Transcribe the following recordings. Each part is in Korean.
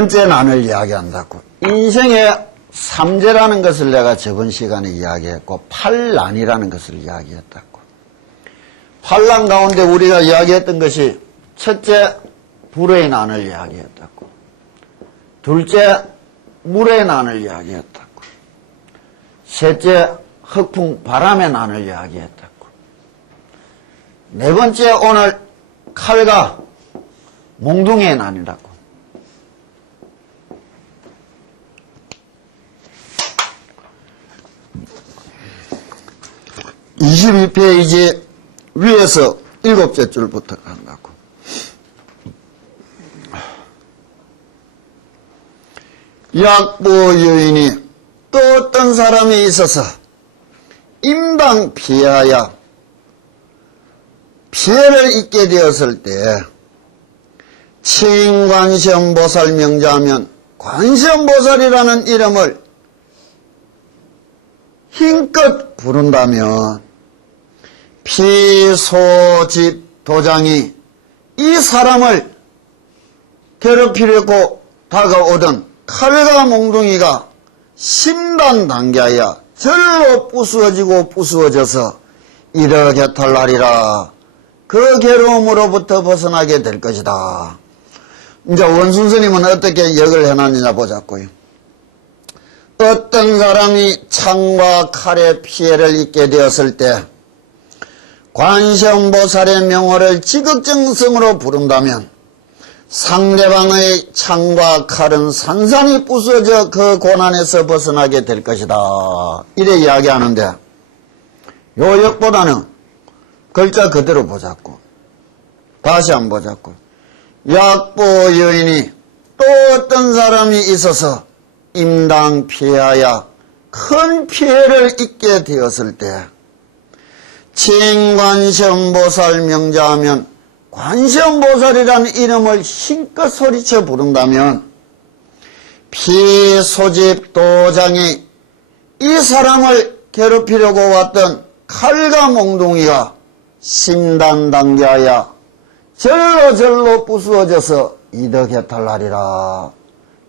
번째 난을 이야기한다고. 인생의 삼재라는 것을 내가 저번 시간에 이야기했고, 팔난이라는 것을 이야기했다고. 팔난 가운데 우리가 이야기했던 것이 첫째, 불의 난을 이야기했다고. 둘째, 물의 난을 이야기했다고. 셋째, 흑풍 바람의 난을 이야기했다고. 네 번째, 오늘 칼과 몽둥이의 난이라고. 22페이지 위에서 7째 줄부터 간다고. 약보 여인이 또 어떤 사람이 있어서 임당 피하여 피해를 입게 되었을 때 칭관시험보살 명자하면 관시험보살이라는 이름을 힘껏 부른다면 피소집 도장이 이 사람을 괴롭히려고 다가오던 칼과 몽둥이가 심단 단계하여 절로 부수어지고 부수어져서 이렇게 탈날이라 그 괴로움으로부터 벗어나게 될 것이다. 이제 원순스님은 어떻게 역을 해놨느냐 보자고요. 어떤 사람이 창과 칼의 피해를 입게 되었을 때 관세음보살의 명호를 지극정성으로 부른다면 상대방의 창과 칼은 산산이 부서져 그 고난에서 벗어나게 될 것이다. 이래 이야기하는데 요 역보다는 글자 그대로 보자고. 다시 한번 보자고. 약보 여인이 또 어떤 사람이 있어서 임당 피하여 큰 피해를 입게 되었을 때 칭관시험보살 명자하면 관시험보살이라는 이름을 힘껏 소리쳐 부른다면 피소집 도장이 이 사람을 괴롭히려고 왔던 칼과 몽둥이가 심단단계하여 절로 부수어져서 이덕해탈날이라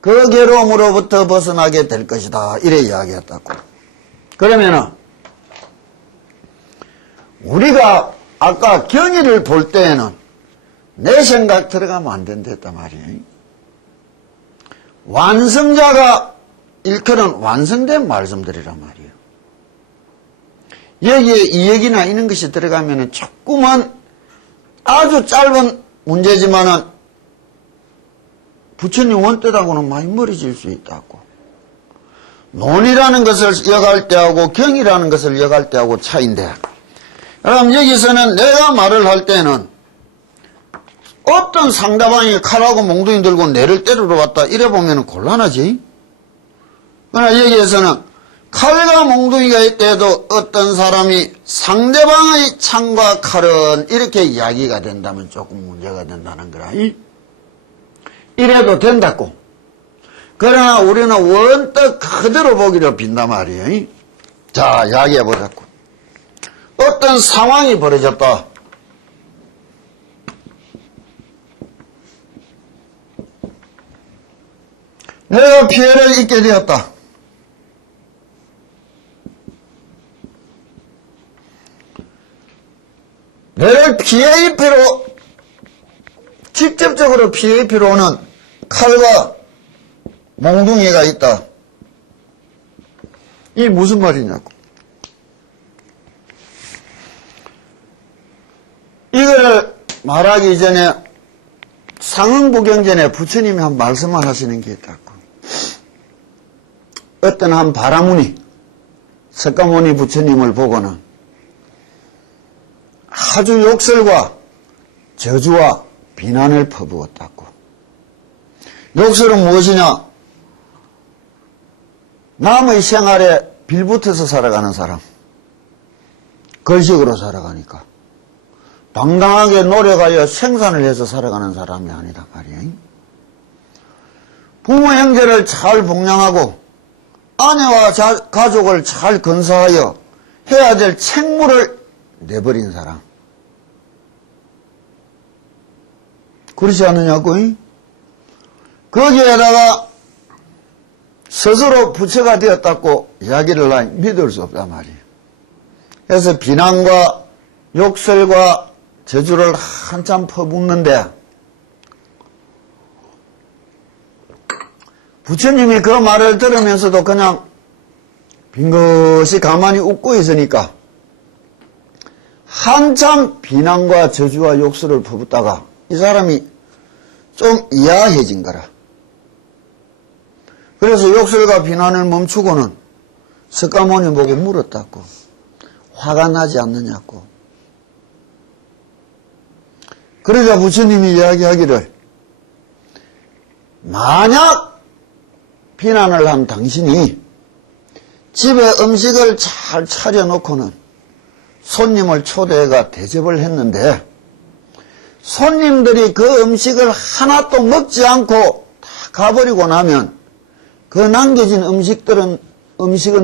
그 괴로움으로부터 벗어나게 될 것이다. 이래 이야기했다고. 그러면은 우리가 아까 경의를 볼 때에는 내 생각 들어가면 안 된댔단 말이에요. 완성자가 일컬은 완성된 말씀들이란 말이에요. 여기에 이 얘기나 이런 것이 들어가면은 조금은 아주 짧은 문제지만은 부처님 원뜻하고는 많이 멀어질 수 있다고. 논이라는 것을 역할 때하고 경이라는 것을 역할 때하고 차이인데, 그럼 여기서는 내가 말을 할 때는 어떤 상대방이 칼하고 몽둥이 들고 내를 때리러 왔다 이래 보면 곤란하지. 그러나 여기에서는 칼과 몽둥이가 있대도 어떤 사람이 상대방의 창과 칼은 이렇게 이야기가 된다면 조금 문제가 된다는 거라. 이래도 된다고. 그러나 우리는 원뜻 그대로 보기로 빈단 말이에요. 자, 이야기해보자고. 어떤 상황이 벌어졌다. 내가 피해를 입게 되었다. 내를 피해 입히러 직접적으로 피해 입히러 오는 칼과 몽둥이가 있다. 이게 무슨 말이냐고. 이걸 말하기 전에 상응부경전에 부처님이 한 말씀을 하시는 게 있다고. 어떤 한 바라무니 석가모니 부처님을 보고는 아주 욕설과 저주와 비난을 퍼부었다고. 욕설은 무엇이냐? 남의 생활에 빌붙어서 살아가는 사람, 걸식으로 살아가니까 당당하게 노력하여 생산을 해서 살아가는 사람이 아니다 말이에요. 부모 형제를 잘 복양하고 아내와 가족을 잘 건사하여 해야 될 책무를 내버린 사람. 그렇지 않느냐고. 거기에다가 스스로 부처가 되었다고 이야기를 나 믿을 수 없단 말이에요. 그래서 비난과 욕설과 저주를 한참 퍼붓는데 부처님이 그 말을 들으면서도 그냥 빙긋이 가만히 웃고 있으니까 한참 비난과 저주와 욕설을 퍼붓다가 이 사람이 좀 이해해진 거라. 그래서 욕설과 비난을 멈추고는 석가모니 보고 물었다고. 화가 나지 않느냐고. 그러자 부처님이 이야기하기를 만약 비난을 한 당신이 집에 음식을 잘 차려놓고는 손님을 초대해가 대접을 했는데 손님들이 그 음식을 하나도 먹지 않고 다 가버리고 나면 그 남겨진 음식은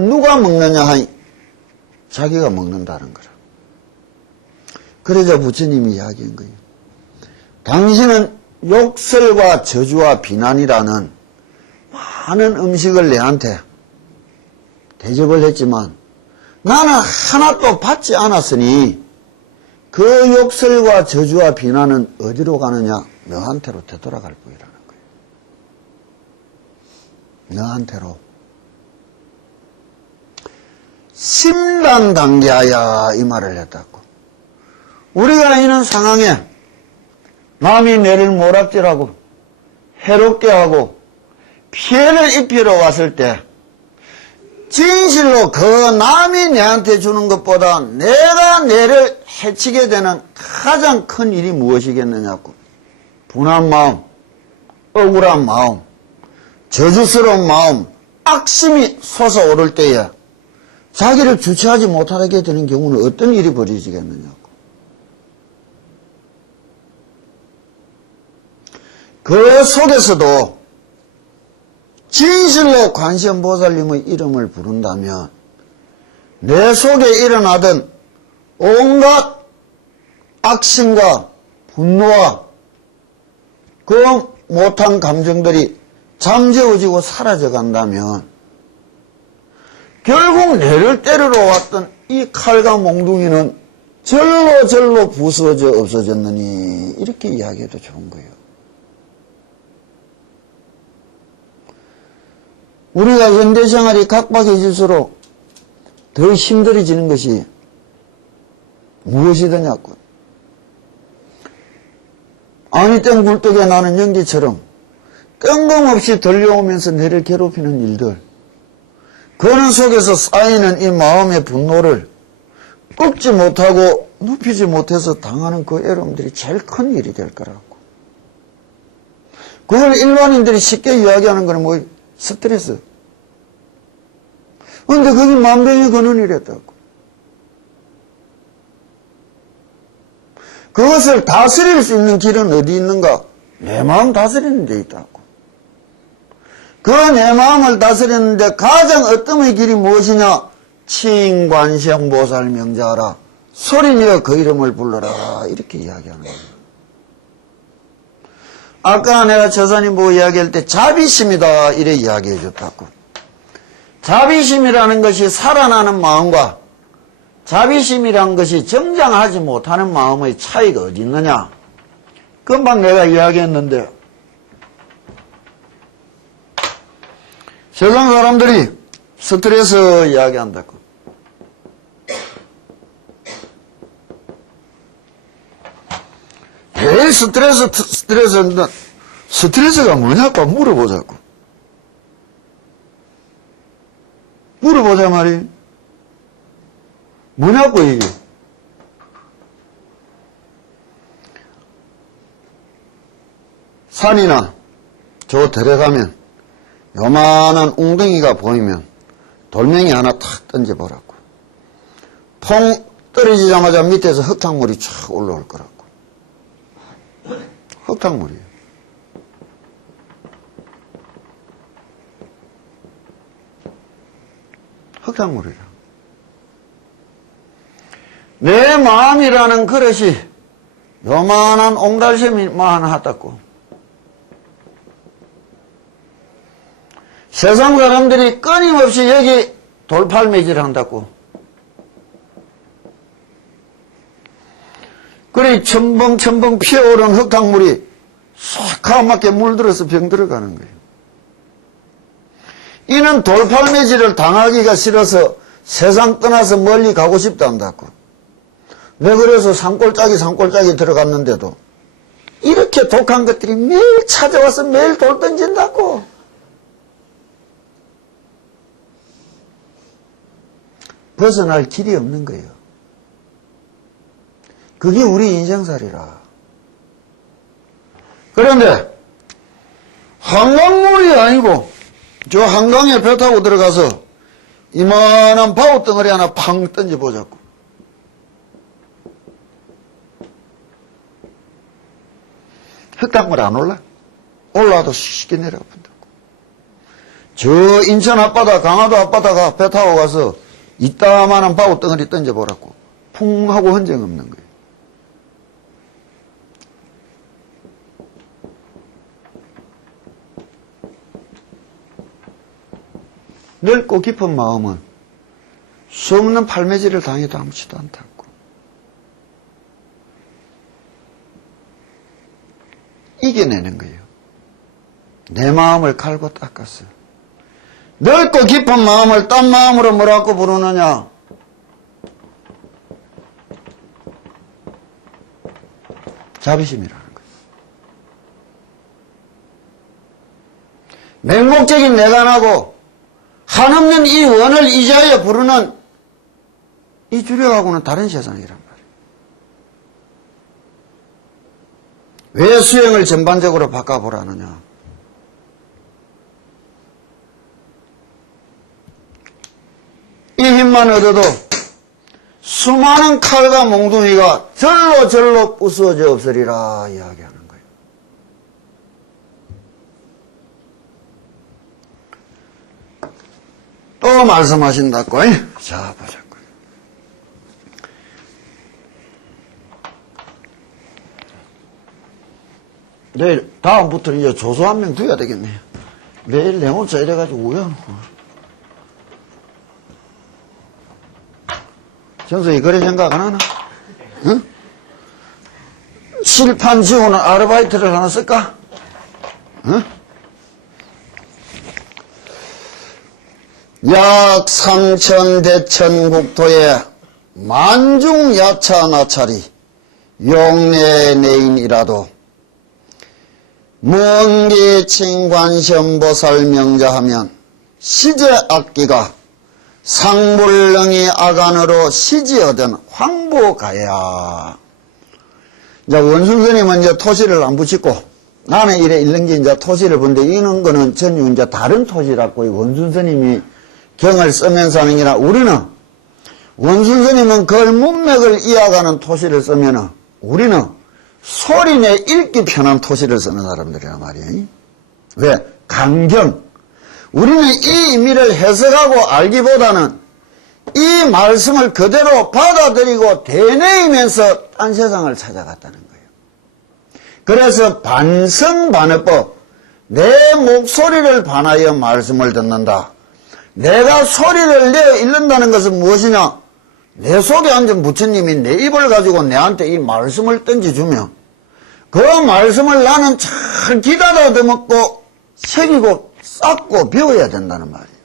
누가 먹느냐 하니 자기가 먹는다는 거라. 그러자 부처님이 이야기한 거예요. 당신은 욕설과 저주와 비난이라는 많은 음식을 내한테 대접을 했지만 나는 하나도 받지 않았으니 그 욕설과 저주와 비난은 어디로 가느냐? 너한테로 되돌아갈 뿐이라는 거예요. 너한테로. 심란당기하야 이 말을 했다고. 우리가 있는 상황에 남이 내를 모락질하고 해롭게 하고 피해를 입히러 왔을 때 진실로 그 남이 내한테 주는 것보다 내가 내를 해치게 되는 가장 큰 일이 무엇이겠느냐고. 분한 마음, 억울한 마음, 저주스러운 마음, 악심이 솟아오를 때에 자기를 주체하지 못하게 되는 경우는 어떤 일이 벌어지겠느냐고. 그 속에서도 진실로 관세음보살님의 이름을 부른다면 내 속에 일어나던 온갖 악심과 분노와 그 못한 감정들이 잠재워지고 사라져 간다면 결국 내를 때리러 왔던 이 칼과 몽둥이는 절로 부서져 없어졌느니 이렇게 이야기해도 좋은 거예요. 우리가 현대생활이 각박해질수록 더 힘들어지는 것이 무엇이더냐고. 아니땐 굴뚝에 나는 연기처럼 뜬금없이 들려오면서 내를 괴롭히는 일들, 그런 속에서 쌓이는 이 마음의 분노를 꺾지 못하고 눕히지 못해서 당하는 그 애로움들이 제일 큰 일이 될 거라고. 그걸 일반인들이 쉽게 이야기하는 거는 뭐 스트레스. 그런데 그게 만병의 근원이랬다고. 그것을 다스릴 수 있는 길은 어디 있는가? 내 마음 다스리는 데 있다고. 그 내 마음을 다스리는데 가장 어떤 길이 무엇이냐? 칭관세음보살 명자하라. 소리내어 그 이름을 불러라. 이렇게 이야기하는 거예요. 아까 내가 저사님 보고 이야기할 때 자비심이다 이래 이야기해 줬다고. 자비심이라는 것이 살아나는 마음과 자비심이라는 것이 정장하지 못하는 마음의 차이가 어디 있느냐? 금방 내가 이야기했는데 세상 사람들이 스트레스 이야기한다고. 왜 스트레스가 뭐냐고 물어보자고. 물어보자 말이. 뭐냐고 이게. 산이나 저 들에 가면 요만한 웅덩이가 보이면 돌멩이 하나 탁 던져보라고. 퐁 떨어지자마자 밑에서 흙탕물이 쫙 올라올 거라고. 흙탕물이에요. 흙탕물이라. 내 마음이라는 그릇이 요만한 옹달샘이만 하다고. 세상 사람들이 끊임없이 여기 돌팔매질 한다고. 그래 첨벙첨벙 피어오른 흙탕물이 쏙하게 물들어서 병들어가는 거예요. 이는 돌팔매질을 당하기가 싫어서 세상 떠나서 멀리 가고 싶다 한다고. 왜 그래서 산골짜기 들어갔는데도 이렇게 독한 것들이 매일 찾아와서 매일 돌 던진다고. 벗어날 길이 없는 거예요. 그게 우리 인생살이라. 그런데 한강물이 아니고 저 한강에 배 타고 들어가서 이만한 바우덩어리 하나 팡 던져보자고. 흙탕물 안 올라? 올라도 쉽게 내려간다고. 저 인천 앞바다, 강화도 앞바다가 배 타고 가서 이따만한 바우덩어리 던져보라고. 풍 하고 흔적 없는 거예요. 넓고 깊은 마음은 수없는 팔매질을 당해도 아무렇지도 않다고. 이겨내는 거예요. 내 마음을 갈고 닦았어. 넓고 깊은 마음을 딴 마음으로 뭐라고 부르느냐? 자비심이라는 거예요. 맹목적인 내관하고 한없는 이 원을 이자에 부르는 이 주력하고는 다른 세상이란 말이에요. 왜 수행을 전반적으로 바꿔보라느냐? 이 힘만 얻어도 수많은 칼과 몽둥이가 절로 부수어져 없으리라 이야기하는 거예요. 또 말씀하신다고. 자, 보자고. 내일 다음부터는 이제 조수 한 명 둬야 되겠네요. 매일 내 혼자 이래가지고 우연하고. 정석이 그래 생각 안 하나? 응? 실판 지우는 아르바이트를 하나 쓸까? 응? 약 3천 대천 국토에 만중 야차 나찰이 용내 내인이라도 무언기 관심보살 명자하면 시제 악기가 상불능이 아간으로 시지어든 황보가야. 이제 원순스님은 이제 토시를 안 붙이고 나는 이래 읽는 게 이제 토시를 본데 이런 거는 전혀 이제 다른 토시라고 원순스님이 경을 쓰면서 하는 게나 우리는 원순스님은 그걸 문맥을 이어가는 토시를 쓰면은 우리는 소리내 읽기 편한 토시를 쓰는 사람들이란 말이에요. 왜? 강경. 우리는 이 의미를 해석하고 알기보다는 이 말씀을 그대로 받아들이고 되뇌이면서 딴 세상을 찾아갔다는 거예요. 그래서 반성반어법, 내 목소리를 반하여 말씀을 듣는다. 내가 소리를 내어 읽는다는 것은 무엇이냐? 내 속에 앉은 부처님이 내 입을 가지고 내한테 이 말씀을 던져주면 그 말씀을 나는 잘 기다려먹고 새기고 쌓고 배워야 된다는 말이에요.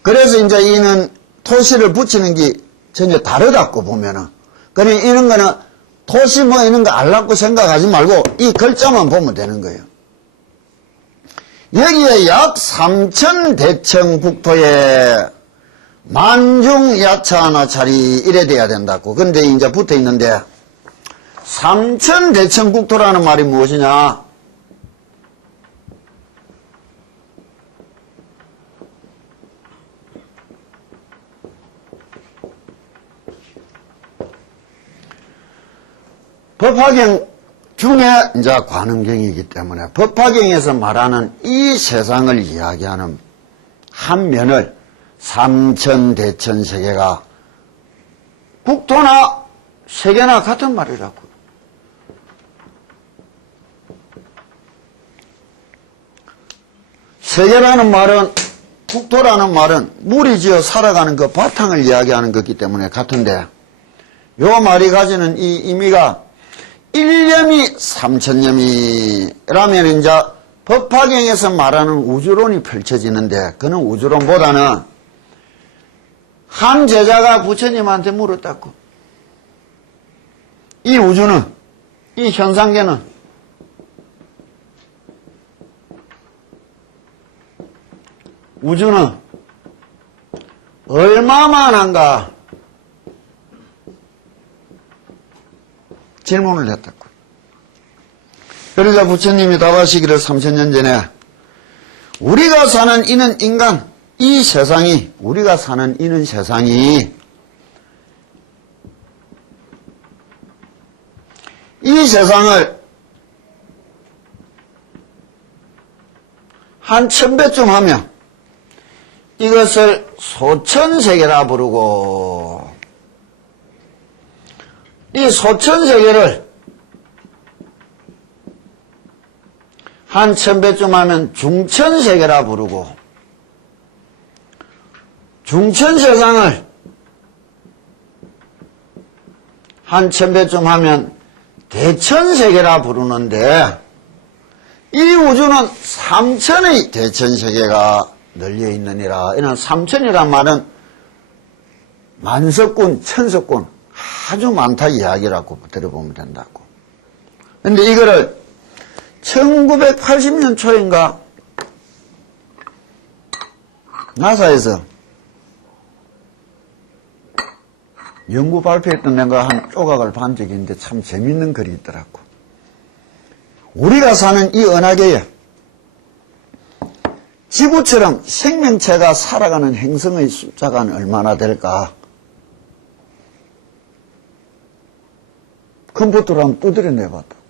그래서 이제 이는 토시를 붙이는 게 전혀 다르다고 보면은. 그러니 이런 거는 토시 뭐 이런 거 알라고 생각하지 말고 이 글자만 보면 되는 거예요. 여기에 약 3천 대청 국토에 만중 야차나찰이 이래 돼야 된다고. 근데 이제 붙어 있는데 3천 대청 국토라는 말이 무엇이냐? 법화경 중에 이제 관음경이기 때문에 법화경에서 말하는 이 세상을 이야기하는 한 면을 삼천대천 세계가 국토나 세계나 같은 말이라고. 세계라는 말은, 국토라는 말은 물이 지어 살아가는 그 바탕을 이야기하는 거기 때문에 같은데, 요 말이 가지는 이 의미가 1념이 3천념이라면 이제 법화경에서 말하는 우주론이 펼쳐지는데, 그는 우주론보다는 한 제자가 부처님한테 물었다고. 이 우주는, 이 현상계는 우주는 얼마만한가 질문을 했다고. 그러자 부처님이 답하시기를 3000년 전에 우리가 사는 이는 인간, 이 세상이, 우리가 사는 이는 세상이 이 세상을 한 1000배쯤 하면 이것을 소천세계라 부르고, 이 소천세계를 한 1000배쯤 하면 중천세계라 부르고, 중천세상을 한 1000배쯤 하면 대천세계라 부르는데, 이 우주는 3000의 대천세계가 널려 있느니라. 이는 3000이란 말은 만석군, 천석군 아주 많다 이야기라고 들어보면 된다고. 근데 이거를 1980년 초인가 나사에서 연구 발표했던 내가 한 조각을 본 적이 있는데 참 재밌는 글이 있더라고. 우리가 사는 이 은하계에 지구처럼 생명체가 살아가는 행성의 숫자가 얼마나 될까? 컴퓨터로 한번 두드려 내봤다고.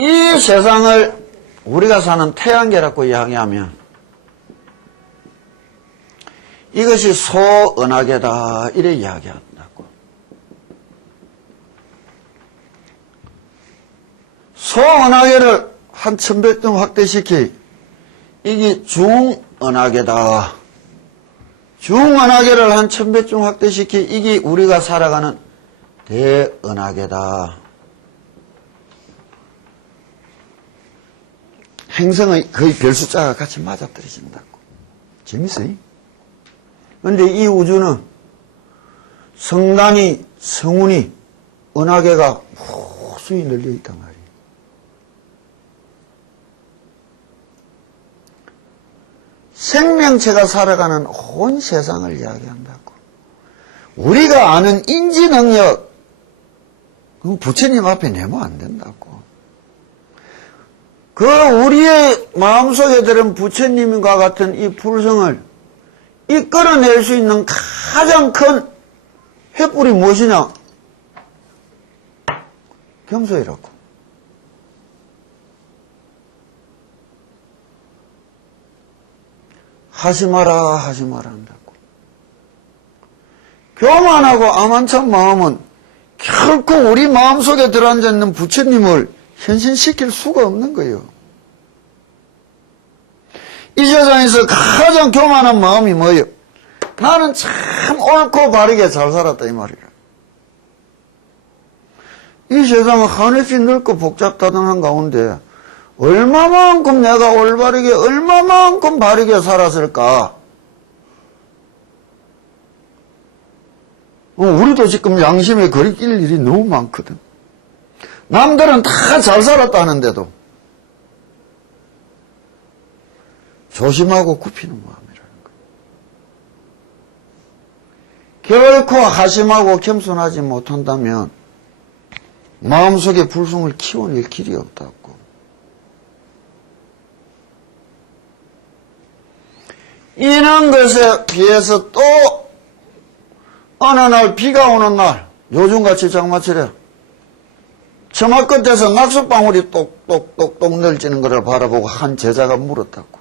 이 세상을 우리가 사는 태양계라고 이야기하면 이것이 소은하계다 이래 이야기한다고. 소은하계를 한 1000배쯤 확대시키 이게 중은하계다. 중은하계를 한 1000배쯤 확대시키 이게 우리가 살아가는 대은하계다. 행성의 거의 별 숫자가 같이 맞아떨어진다고. 재밌어요? 그런데 이 우주는 성단이, 성운이, 은하계가 무수히 널려 있단 말이에요. 생명체가 살아가는 온 세상을 이야기한다고. 우리가 아는 인지능력, 그건 부처님 앞에 내면 안 된다고. 그 우리의 마음속에 들은 부처님과 같은 이 불성을 이끌어낼 수 있는 가장 큰 횃불이 무엇이냐? 겸손이라고. 하지 마라 한다고. 교만하고 암한찬 마음은 결코 우리 마음속에 들어앉아 있는 부처님을 현신시킬 수가 없는 거예요. 이 세상에서 가장 교만한 마음이 뭐예요? 나는 참 옳고 바르게 잘 살았다 이 말이에요. 이 세상은 하늘씩 넓고 복잡다단한 가운데 얼마만큼 내가 올바르게 얼마만큼 바르게 살았을까? 우리도 지금 양심에 거리낄 일이 너무 많거든. 남들은 다 잘 살았다 하는데도 조심하고 굽히는 마음이라는 거예요. 결코 하심하고 겸손하지 못한다면 마음속에 불성을 키워낼 길이 없다고. 이런 것에 비해서 또 어느 날 비가 오는 날, 요즘같이 장마철에 처마 끝에서 낙수방울이 똑똑똑똑 널지는 것을 바라보고 한 제자가 물었다고.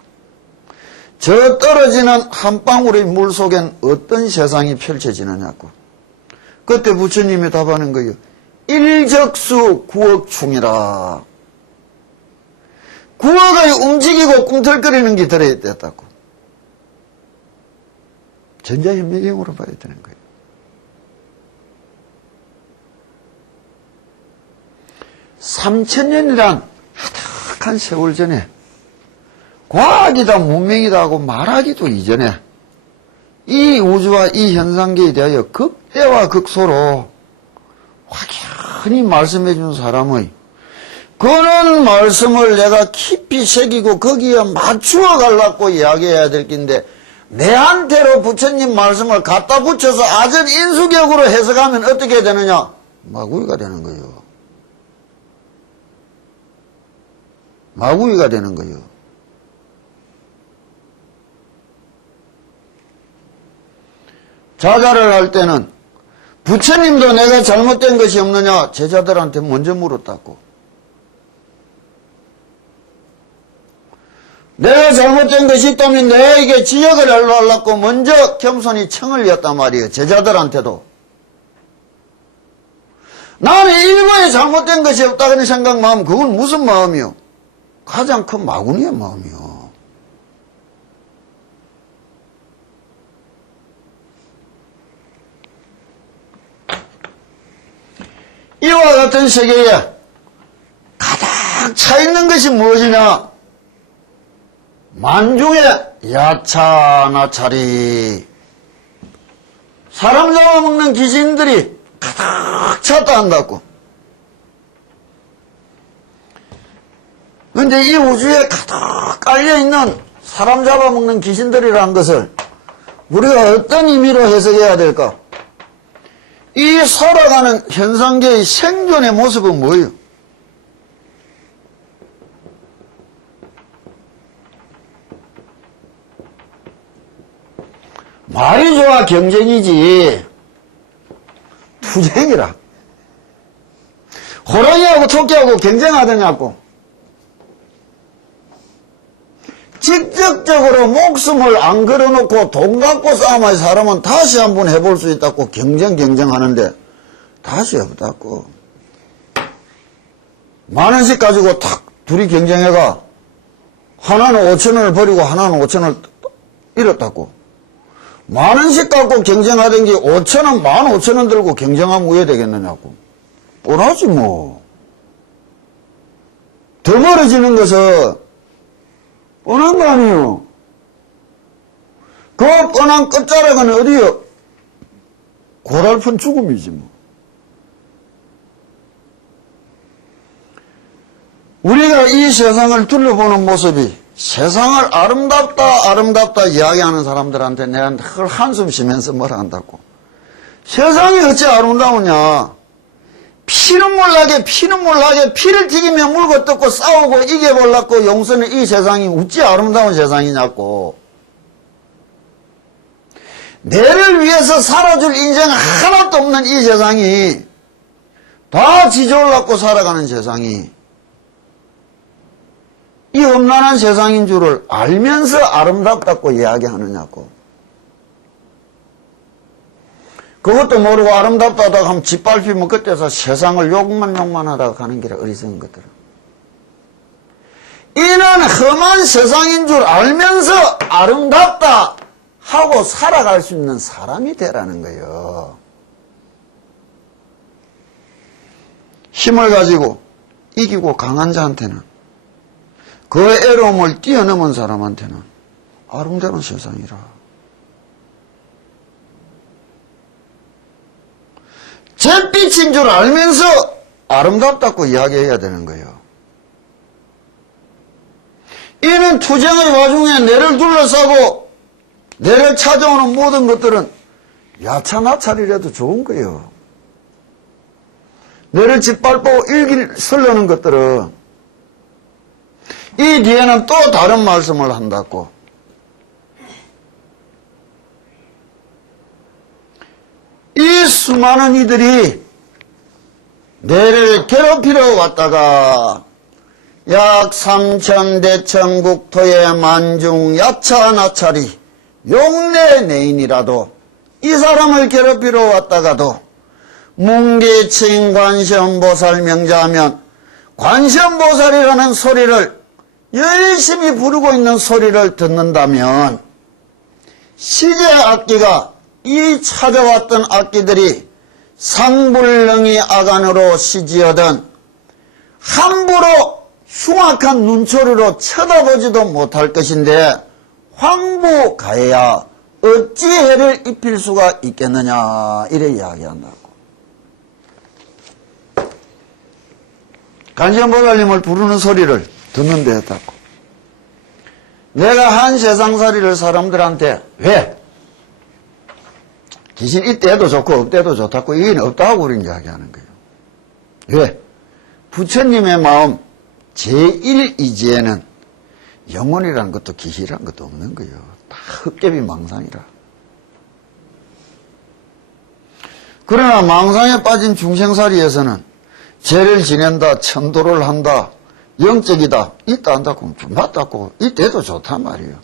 저 떨어지는 한 방울의 물 속엔 어떤 세상이 펼쳐지느냐고. 그때 부처님이 답하는 거예요. 일적수 구억충이라. 구어가 움직이고 꿈틀거리는 게 들어있다고. 전자현미경으로 봐야 되는 거예요. (3000년이란) 하닥한 세월 전에 과학이다 문명이다 하고 말하기도 이전에 이 우주와 이 현상계에 대하여 극대와 극소로 확연히 말씀해 준 사람의 그런 말씀을 내가 깊이 새기고 거기에 맞추어 가려고 이야기해야 될 긴데 내한테로 부처님 말씀을 갖다 붙여서 아전 인수격으로 해석하면 어떻게 되느냐? 마구이가 되는 거예요. 마구이가 되는 거예요. 자자를 할 때는 부처님도 내가 잘못된 것이 없느냐 제자들한테 먼저 물었다고. 내가 잘못된 것이 있다면 내에게 지적을 하려고 먼저 겸손히 청을 이었단 말이에요. 제자들한테도. 나는 일거에 잘못된 것이 없다는 생각 마음, 그건 무슨 마음이요? 가장 큰 마구니의 마음이요. 이와 같은 세계에 가득 차 있는 것이 무엇이냐? 만중에 야차나차리, 사람 잡아먹는 귀신들이 가득 찼다 한다고. 그런데 이 우주에 가득 깔려있는 사람 잡아먹는 귀신들이라는 것을 우리가 어떤 의미로 해석해야 될까? 이 살아가는 현상계의 생존의 모습은 뭐예요? 말이 좋아 경쟁이지 투쟁이라. 호랑이하고 토끼하고 경쟁하더냐고. 직접적으로 목숨을 안 걸어놓고 돈 갖고 싸움할 사람은 다시 한번 해볼 수 있다고 경쟁하는데 다시 없다고. 10,000원씩 가지고 탁 둘이 경쟁해가 하나는 5,000원을 버리고 하나는 5,000원을 잃었다고. 10,000원씩 갖고 경쟁하던 게 5,000원, 15,000원 들고 경쟁하면 왜 되겠느냐고. 뻔하지 뭐. 더 멀어지는 것은 뻔한 거 아니에요. 그 뻔한 끝자락은 어디요? 고달픈 죽음이지 뭐. 우리가 이 세상을 둘러보는 모습이 세상을 아름답다 이야기하는 사람들한테 내가 늘 한숨 쉬면서 뭐라 한다고. 세상이 어찌 아름다우냐. 피는 몰라게 피를 튀기며 물고 뜯고 싸우고 이겨보려고 용서는 이 세상이 어찌 아름다운 세상이냐고. 내를 위해서 살아줄 인생 하나도 없는 이 세상이 다 지져올라고 살아가는 세상이 이 험난한 세상인 줄을 알면서 아름답다고 이야기하느냐고. 그것도 모르고 아름답다고 하면 짓밟히면 그때서 세상을 욕만 하다가 가는 길에 어리석은 것들은. 이는 험한 세상인 줄 알면서 아름답다 하고 살아갈 수 있는 사람이 되라는 거예요. 힘을 가지고 이기고 강한 자한테는, 그 애로움을 뛰어넘은 사람한테는 아름다운 세상이라. 잿빛인 줄 알면서 아름답다고 이야기해야 되는 거예요. 이는 투쟁의 와중에 내를 둘러싸고 내를 찾아오는 모든 것들은 야차나차리라도 좋은 거예요. 내를 짓밟고 일길 설려는 것들은 이 뒤에는 또 다른 말씀을 한다고. 이 수많은 이들이 내를 괴롭히러 왔다가 약 3,000대천 국토의 만중 야차나차리 용내내인이라도 이 사람을 괴롭히러 왔다가도 문계칭 관세음보살 명자하면 관세음보살이라는 소리를 열심히 부르고 있는 소리를 듣는다면 시제 악기가 이 찾아왔던 악기들이 상불능이 아간으로 시지어든 함부로 흉악한 눈초리로 쳐다보지도 못할 것인데 황부가해야 어찌 해를 입힐 수가 있겠느냐 이래 이야기한다고. 간지연보살님을 부르는 소리를 듣는데 했다고. 내가 한 세상살이를 사람들한테 왜? 귀신 이때도 좋고 없때도 좋다고 이건 없다고 우린 이야기하는 거예요. 왜? 부처님의 마음 제1이지에는 영혼이라는 것도 귀신이라는 것도 없는 거예요. 다 헛개비 망상이라. 그러나 망상에 빠진 중생살이에서는 죄를 지낸다, 천도를 한다, 영적이다, 있다 한다고 맞다고 이때도 좋단 말이에요.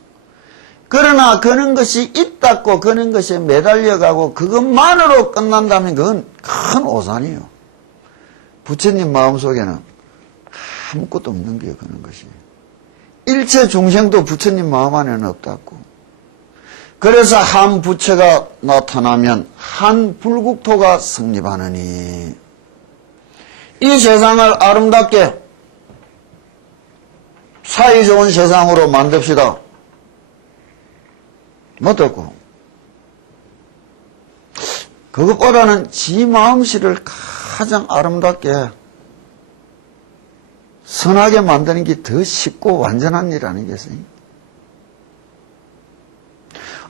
그러나 그런 것이 있다고 그런 것에 매달려가고 그것만으로 끝난다면 그건 큰 오산이에요. 부처님 마음속에는 아무것도 없는 거예요. 그런 것이. 일체 중생도 부처님 마음 안에는 없다고. 그래서 한 부처가 나타나면 한 불국토가 성립하느니 이 세상을 아름답게 사이좋은 세상으로 만듭시다. 못했고 그것보다는 지 마음씨를 가장 아름답게 선하게 만드는 게 더 쉽고 완전한 일 아니겠어요?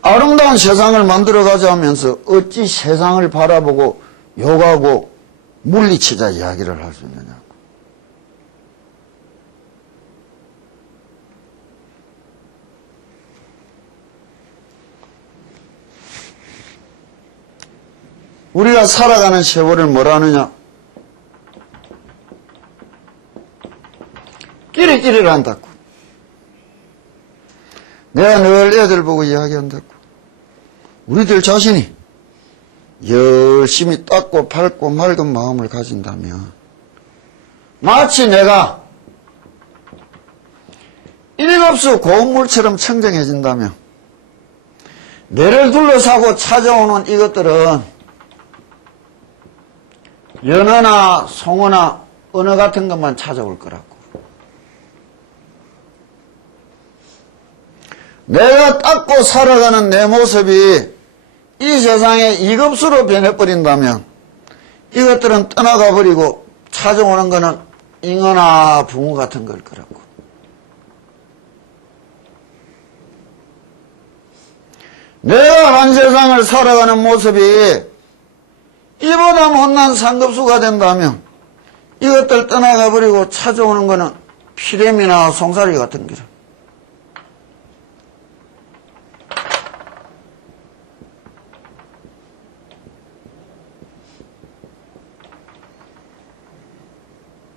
아름다운 세상을 만들어가자 하면서 어찌 세상을 바라보고 욕하고 물리치자 이야기를 할 수 있느냐고. 우리가 살아가는 세월을 뭐라 하느냐? 끼리끼리를 한다고. 내가 늘 애들 보고 이야기한다고. 우리들 자신이 열심히 닦고 밟고 맑은 마음을 가진다면 마치 내가 일급수 고운물처럼 청정해진다면 내를 둘러싸고 찾아오는 이것들은 연어나 송어나 언어 같은 것만 찾아올 거라고. 내가 닦고 살아가는 내 모습이 이 세상에 이급수로 변해버린다면 이것들은 떠나가 버리고 찾아오는 거는 잉어나 붕어 같은 걸 거라고. 내가 한 세상을 살아가는 모습이 이보다 못난 상급수가 된다면 이것들 떠나가 버리고 찾아오는 거는 피렘이나 송사리 같은 거라.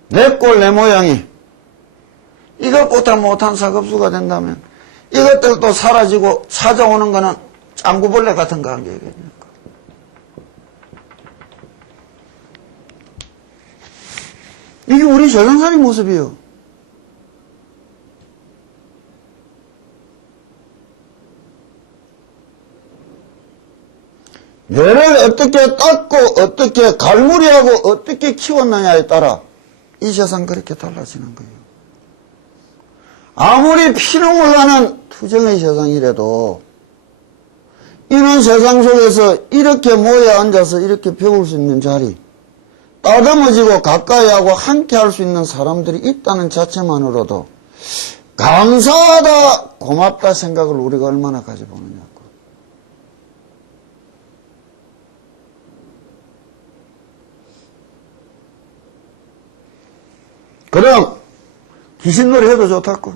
내 꼴 내 모양이 이것보다 못한 사급수가 된다면 이것들도 사라지고 찾아오는 거는 짱구벌레 같은 거 한 게겠습니까? 이게 우리 세상살이 모습이에요. 뇌를 어떻게 닦고 어떻게 갈무리하고 어떻게 키웠느냐에 따라 이 세상 그렇게 달라지는 거예요. 아무리 피눈물 나는 투정의 세상이라도 이런 세상 속에서 이렇게 모여 앉아서 이렇게 배울 수 있는 자리, 따듬어지고 가까이하고 함께 할 수 있는 사람들이 있다는 자체만으로도 감사하다, 고맙다 생각을 우리가 얼마나 가져보느냐고. 그럼 귀신놀이 해도 좋다고.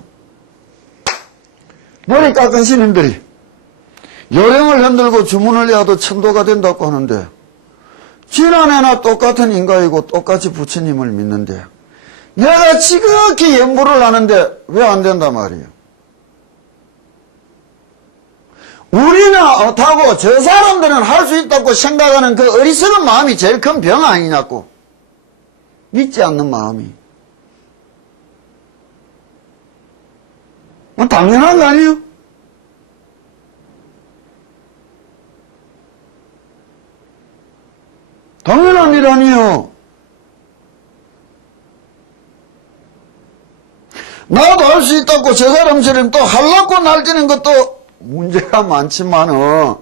머리 깎은 신인들이 요령을 흔들고 주문을 해도 천도가 된다고 하는데 지난해나 똑같은 인가이고 똑같이 부처님을 믿는데 내가 지극히 연부를 하는데 왜 안 된단 말이에요. 우리는 못하고 저 사람들은 할 수 있다고 생각하는 그 어리석은 마음이 제일 큰 병 아니냐고. 믿지 않는 마음이. 당연한 거 아니에요? 당연한 일 아니에요. 나도 할 수 있다고 저 사람처럼 또 하려고 날뛰는 것도 문제가 많지만은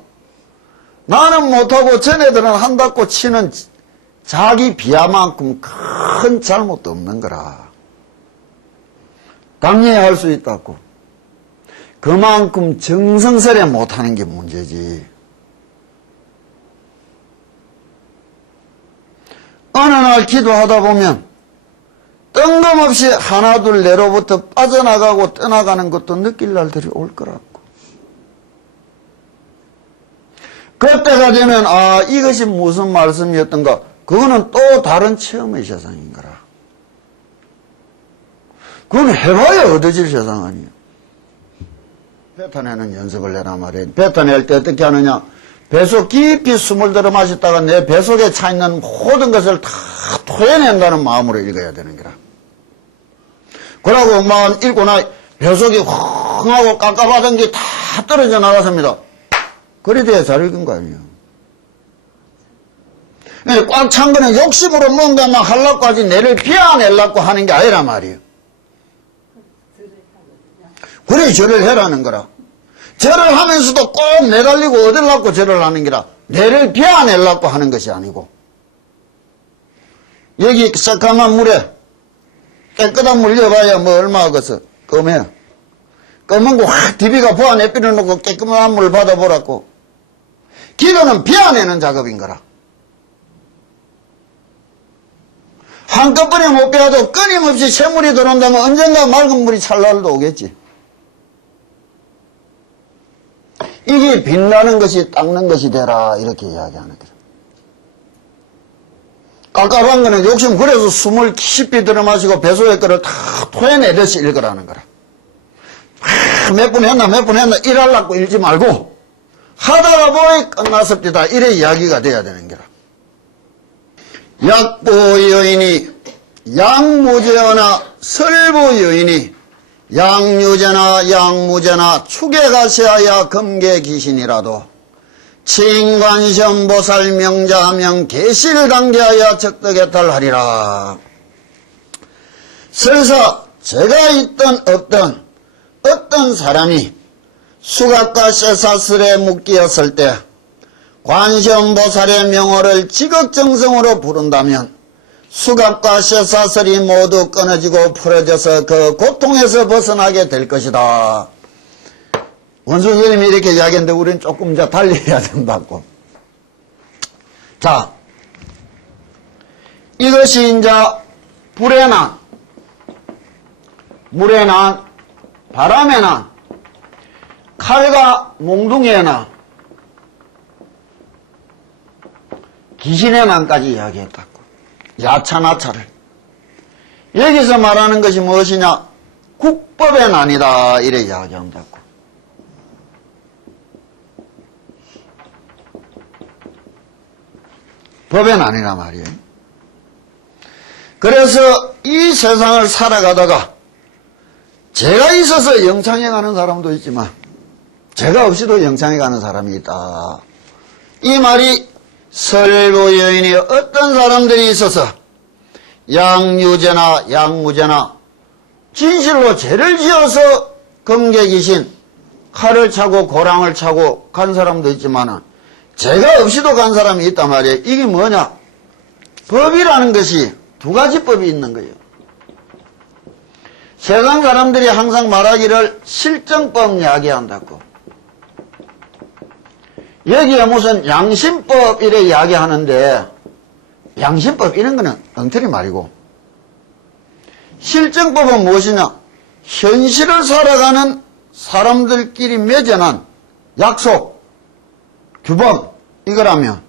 나는 못하고 쟤네들은 한다고 치는 자기 비하만큼 큰 잘못도 없는 거라. 당연히 할 수 있다고. 그만큼 정성스레 못하는 게 문제지. 어느 날 기도하다 보면 뜬금없이 하나둘 내로부터 빠져나가고 떠나가는 것도 느낄 날들이 올 거라고. 그때가 되면 이것이 무슨 말씀이었던가, 그거는 또 다른 체험의 세상인 거라. 그건 해봐야 얻어질 세상 아니에요. 뱉어내는 연습을 해라 말이에요. 뱉어낼 때 어떻게 하느냐, 배속 깊이 숨을 들어 마셨다가 내 배속에 차 있는 모든 것을 다 토해낸다는 마음으로 읽어야 되는 거라. 그러고 막 읽고 나 배속이 흥하고 깝깝하던 게 다 떨어져 나갔습니다. 그래 돼야 잘 읽은 거 아니에요. 꽉 찬 거는 욕심으로 뭔가 막 하려고 하지 내를 비워내려고 하는 게 아니란 말이에요. 그래 절을 해라는 거라. 절을 하면서도 꼭 내달리고 얻으려고 절을 하는 게라. 내를 비워내려고 하는 것이 아니고. 여기 새까만 물에 깨끗한 물 넣어봐야 뭐 얼마 하겠어. 검해. 검은 거 확 DB가 보안에 뿌려놓고 깨끗한 물 받아보라고. 기도는 비워내는 작업인 거라. 한꺼번에 못 비워도 끊임없이 샘물이 들어온다면 언젠가 맑은 물이 찰날도 오겠지. 이게 빛나는 것이 닦는 것이 되라 이렇게 이야기하는 거죠. 깝깝한 거는 욕심, 그래서 숨을 깊이 들어마시고 배속의 거를 다 토해내듯이 읽으라는 거라. 몇 분 했나 일하려고 읽지 말고 하다가 보니 끝났습니다. 이래 이야기가 돼야 되는 거라. 약보 여인이 양무제어나 설보 여인이 양유제나 양무제나 축에 가시하야 금계 귀신이라도 칭관시험보살 명자하면 계실단계하여 적덕해탈하리라. 설사 제가 있던 없던 어떤 사람이 수갑과 쇠사슬에 묶였을 때 관시험보살의 명호를 지극정성으로 부른다면 수갑과 쇠사슬이 모두 끊어지고 풀어져서 그 고통에서 벗어나게 될 것이다. 원수 선생님이 이렇게 이야기했는데 우리는 조금 이제 달리 해야 된다고. 자, 이것이 이제 불의 난, 물의 난, 바람의 난, 칼과 몽둥이의 난, 귀신의 난까지 이야기했다고. 야차나차를. 여기서 말하는 것이 무엇이냐? 국법의 난이다 이래 이야기한다고. 법의 난이란 말이에요. 그래서 이 세상을 살아가다가 제가 있어서 영창에 가는 사람도 있지만 제가 없이도 영창에 가는 사람이 있다. 이 말이 설보 여인이 어떤 사람들이 있어서 양유제나 양무제나 진실로 죄를 지어서 금계귀신 칼을 차고 고랑을 차고 간 사람도 있지만은 죄가 없이도 간 사람이 있단 말이에요. 이게 뭐냐? 법이라는 것이 두 가지 법이 있는 거예요. 세상 사람들이 항상 말하기를 실정법 이야기한다고. 여기에 무슨 양심법 이래 이야기하는데 양심법 이런 거는 엉터리 말이고 실정법은 무엇이냐? 현실을 살아가는 사람들끼리 맺어난 약속, 규범 이거라면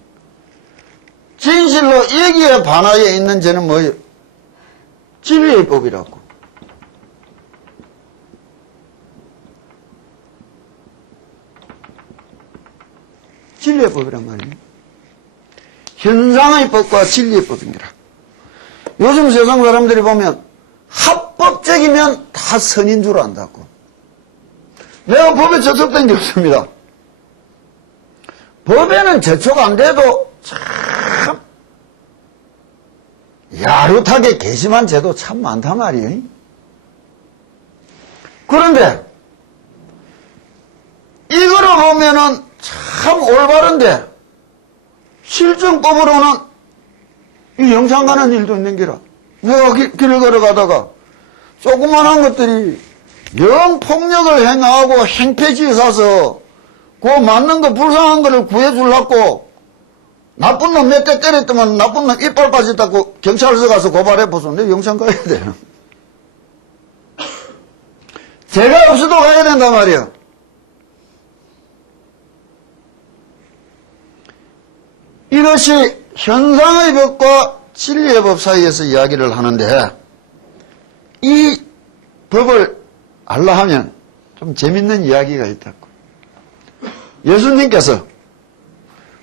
진실로 여기에 반하에 있는 죄는 뭐예요? 진리의 법이라고. 진리의 법이란 말이에요. 현상의 법과 진리의 법입니다. 요즘 세상 사람들이 보면 합법적이면 다 선인 줄 안다고. 내가 법에 저촉된 게 없습니다. 법에는 저촉 안 돼도 참 야릇하게 괘씸한 제도 참 많단 말이에요. 그런데 이거를 보면은 참 올바른데 실정법으로는 이 영창 가는 일도 있는 기라. 내가 길을 걸어가다가 조그만한 것들이 영 폭력을 행하고 행패지에 사서 그 맞는 거 불쌍한 거를 구해주려고 나쁜 놈 몇 대 때렸더만 나쁜 놈 이빨 빠졌다고 경찰서 가서 고발해보소. 내 영창 가야 돼요. 죄가 없어도 가야 된단 말이야. 이것이 현상의 법과 진리의 법 사이에서 이야기를 하는데 이 법을 알라 하면 좀 재밌는 이야기가 있다고. 예수님께서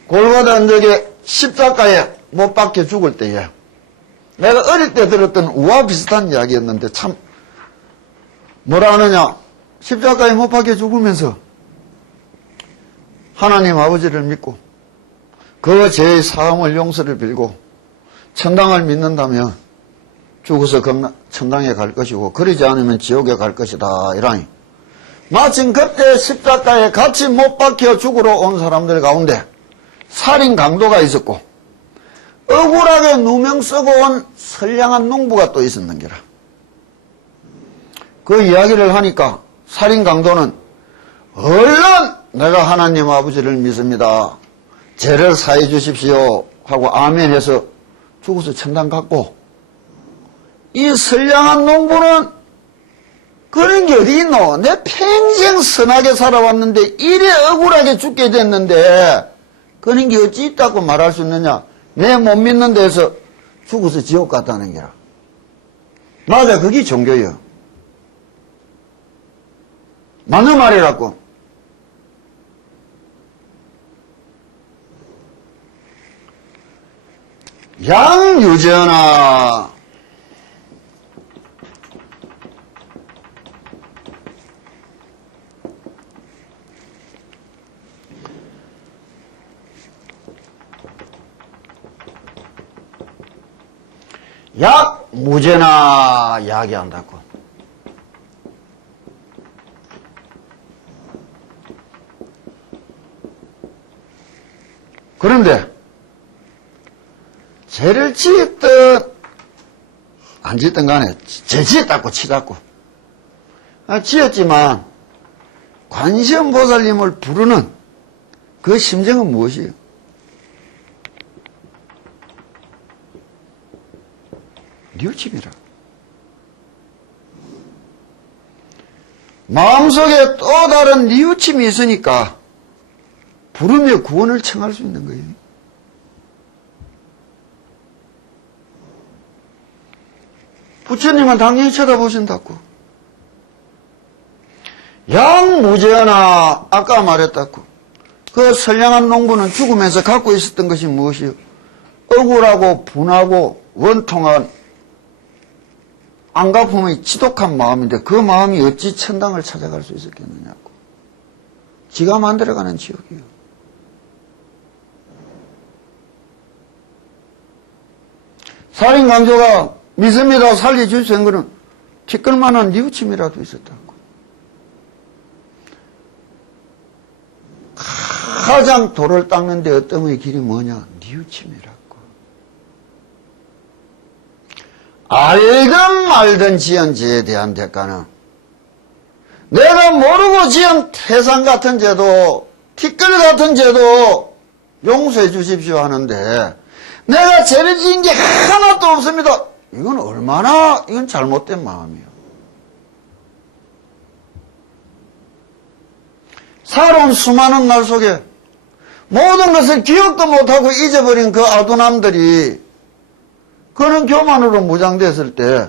골고다 적에 십자가에 못 박혀 죽을 때에 내가 어릴 때 들었던 우와 비슷한 이야기였는데 참 뭐라 하느냐. 십자가에 못 박혀 죽으면서 하나님 아버지를 믿고 그 죄의 사함을 용서를 빌고 천당을 믿는다면 죽어서 천당에 갈 것이고 그러지 않으면 지옥에 갈 것이다 이라니. 마침 그때 십자가에 같이 못 박혀 죽으러 온 사람들 가운데 살인 강도가 있었고 억울하게 누명 쓰고 온 선량한 농부가 또 있었는 게라. 그 이야기를 하니까 살인 강도는 얼른 내가 하나님 아버지를 믿습니다. 죄를 사해 주십시오 하고 아멘 해서 죽어서 천당 갔고 이 선량한 농부는 그런 게 어디 있노? 내 평생 선하게 살아왔는데 이래 억울하게 죽게 됐는데 그런 게 어찌 있다고 말할 수 있느냐? 내 못 믿는 데서 죽어서 지옥 갔다는 게라. 맞아, 그게 종교예요. 맞는 말이라고. 양유전아 약무죄나 이야기한다고. 그런데 죄를 지었든 안 지었든 간에 죄 지었다고 치닫고 지었지만 관세음보살님을 부르는 그 심정은 무엇이에요? 뉘우침이라. 마음속에 또 다른 뉘우침이 있으니까 부르며 구원을 청할 수 있는 거예요. 부처님은 당연히 쳐다보신다고. 양무죄하나 아까 말했다고. 그 선량한 농부는 죽으면서 갖고 있었던 것이 무엇이요? 억울하고 분하고 원통한 안갚음의 지독한 마음인데 그 마음이 어찌 천당을 찾아갈 수 있었겠느냐고. 지가 만들어가는 지옥이요. 살인 강조가 믿습니다 살려줄 수 있는 것은 티끌만한 뉘우침이라도 있었다고. 가장 돌을 닦는데 어떤 길이 뭐냐? 뉘우침이라고. 알든 말든 지은 죄에 대한 대가는 내가 모르고 지은 태산 같은 죄도 티끌 같은 죄도 용서해 주십시오 하는데 내가 죄를 지은 게 하나도 없습니다. 이건 얼마나 이건 잘못된 마음이에요. 살아온 수많은 날 속에 모든 것을 기억도 못하고 잊어버린 그 아두남들이 그런 교만으로 무장됐을 때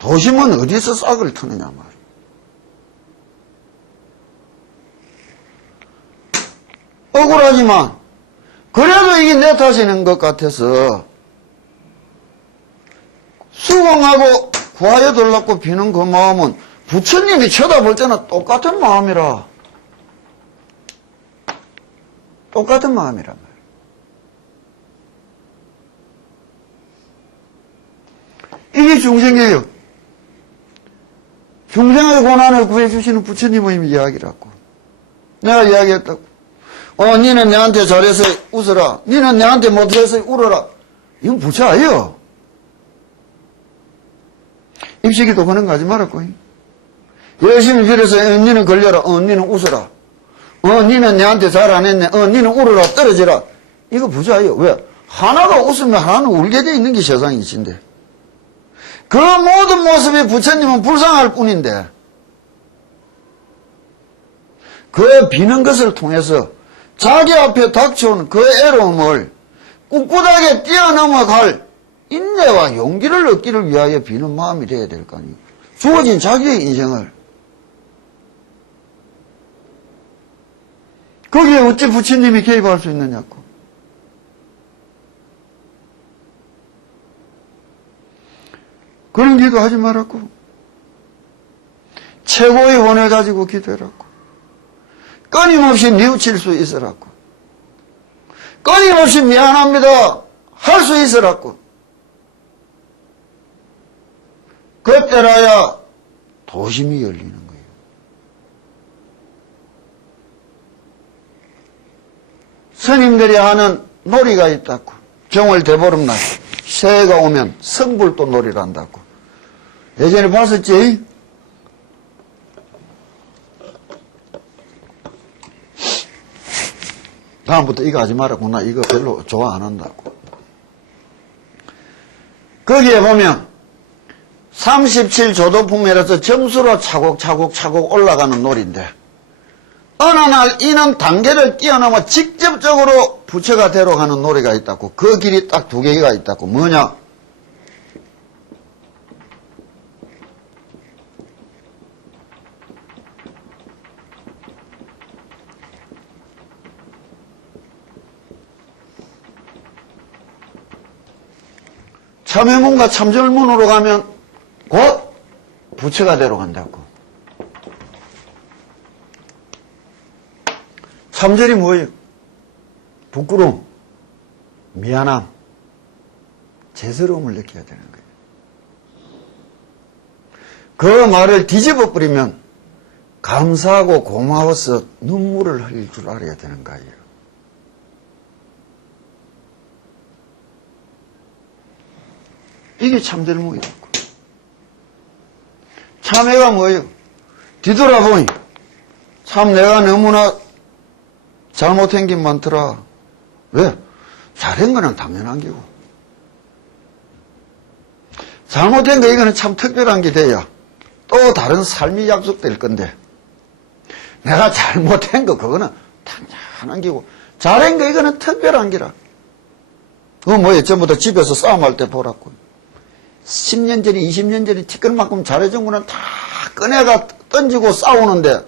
도심은 어디서 싹을 트느냐 말이에요. 억울하지만 그래도 이게 내 탓이는 것 같아서 수긍하고 구하여 달라고 비는 그 마음은 부처님이 쳐다볼 때는 똑같은 마음이라. 똑같은 마음이란 말이에요. 이게 중생이에요. 중생의 고난을 구해주시는 부처님의 이야기라고. 내가 이야기했다고. 니는 내한테 잘해서 웃어라. 니는 내한테 못해서 울어라. 이건 부처 아니에요. 입시기도 그런 거 하지 말았고. 열심히 빌어서 니는 걸려라. 니는 웃어라. 니는 내한테 잘 안 했네. 니는 울어라. 떨어지라. 이거 부처 아니에요. 왜? 하나가 웃으면 하나는 울게 돼 있는 게 세상이신데. 그 모든 모습이 부처님은 불쌍할 뿐인데 그 비는 것을 통해서 자기 앞에 닥쳐온 그 애로움을 꿋꿋하게 뛰어넘어갈 인내와 용기를 얻기를 위하여 비는 마음이 돼야 될 거 아니에요. 주어진 자기의 인생을. 거기에 어찌 부처님이 개입할 수 있느냐고. 그런 기도하지 말았고 최고의 원을 가지고 기도해라고. 끊임없이 뉘우칠 수 있으라고. 끊임없이 미안합니다 할 수 있으라고. 그때라야 도심이 열리는 거예요. 스님들이 하는 놀이가 있다고. 정월 대보름날 새해가 오면 성불도 놀이를 한다고. 예전에 봤었지? 다음부터 이거 하지 말라고. 나 이거 별로 좋아 안 한다고. 거기에 보면 37조도품이라서 점수로 차곡차곡 올라가는 놀이인데 어느 날 이는 단계를 뛰어넘어 직접적으로 부처가 되러 가는 놀이가 있다고. 그 길이 딱 두 개가 있다고. 뭐냐? 참회문과 참절문으로 가면 곧 부처가 되러 간다고. 참절이 뭐예요? 부끄러움, 미안함, 죄스러움을 느껴야 되는 거예요. 그 말을 뒤집어 버리면 감사하고 고마워서 눈물을 흘릴 줄 알아야 되는 거예요. 이게 참절문이라고. 참회가 뭐예요? 뒤돌아보니 참 내가 너무나 잘못한 게 많더라. 왜? 잘한 거는 당연한 게고. 잘못한 거 이거는 참 특별한 게 돼야 또 다른 삶이 약속될 건데 내가 잘못한 거 그거는 당연한 게고 잘한 거 이거는 특별한 게라. 그거 뭐예요? 전부터 집에서 싸움할 때 보라고. 10년 전에 20년 전에 티끌만큼 잘해준 거는 다 꺼내가 던지고 싸우는데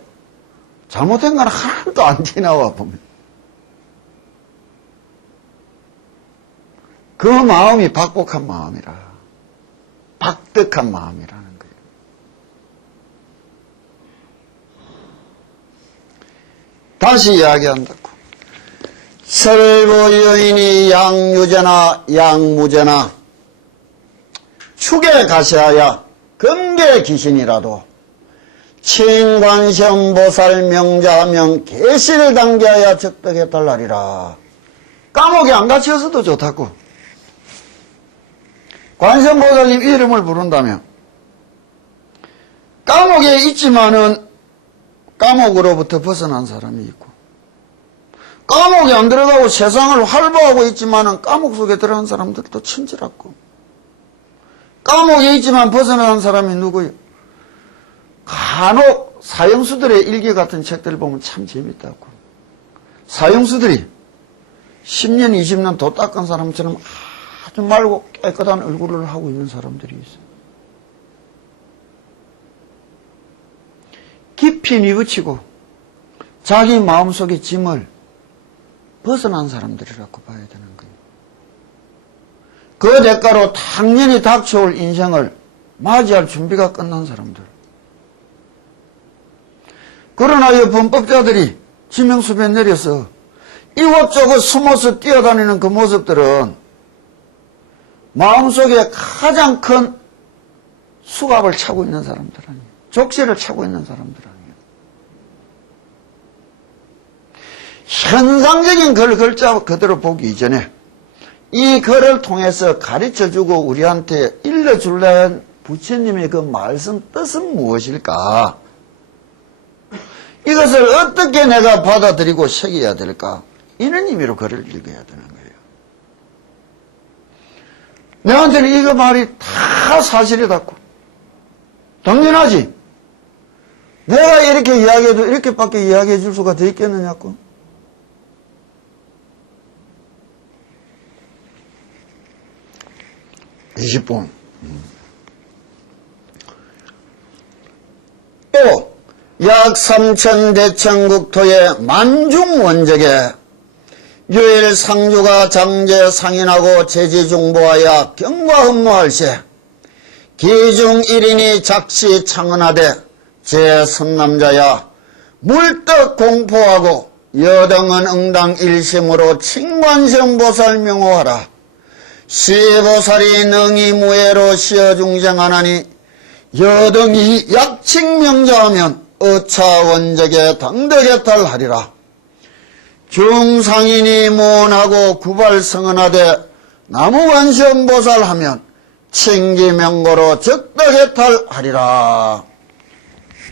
잘못된 건 하나도 안 지나와 보면 그 마음이 박복한 마음이라. 박득한 마음이라는 거예요. 다시 이야기한다고. 설보 여인이 양유제나 양무제나 축에 가시하야 금계 귀신이라도 친관시험보살 명자명 계시를 당겨야 적덕해달라리라. 감옥에 안 갇혀서도 좋다고. 관세음보살님 이름을 부른다면 감옥에 있지만은 감옥으로부터 벗어난 사람이 있고 감옥에 안 들어가고 세상을 활보하고 있지만은 감옥 속에 들어간 사람들도 친절하고 감옥에 있지만 벗어난 사람이 누구예요? 간혹 사형수들의 일기 같은 책들을 보면 참 재밌다고. 사형수들이 10년, 20년 도 닦은 사람처럼 아주 맑고 깨끗한 얼굴을 하고 있는 사람들이 있어요. 깊이 뉘우치고 자기 마음속의 짐을 벗어난 사람들이라고 봐야 되는 거예요. 그 대가로 당연히 닥쳐올 인생을 맞이할 준비가 끝난 사람들. 그러나 이 범법자들이 지명수배 내려서 이곳저곳 숨어서 뛰어다니는 그 모습들은 마음속에 가장 큰 수갑을 차고 있는 사람들 아니에요. 족쇄를 차고 있는 사람들 아니에요. 현상적인 글자 그대로 보기 이전에 이 글을 통해서 가르쳐주고 우리한테 일러주려는 부처님의 그 말씀 뜻은 무엇일까? 이것을 어떻게 내가 받아들이고 새겨야 될까? 이런 의미로 글을 읽어야 되는 거예요. 내한테는 이거 말이 다 사실이다고. 당연하지. 내가 이렇게 이야기해도 이렇게밖에 이야기해 줄 수가 더 있겠느냐고. 음. 20분. 또 약 3천 대천국토의 만중원적에 유일 상주가 장제 상인하고 제지중보하여 경과흠모할세 기중 1인이 작시 창언하되 제선남자야 물떡 공포하고 여등은 응당 일심으로 칭관성보살 명호하라. 시보살이 능히 무해로 시어중생하나니 여등이 약칭명자하면 어차원적에 당대개탈하리라. 중상인이 모원하고 구발성언하되 나무관시음보살하면 칭기명고로 적덕개탈하리라.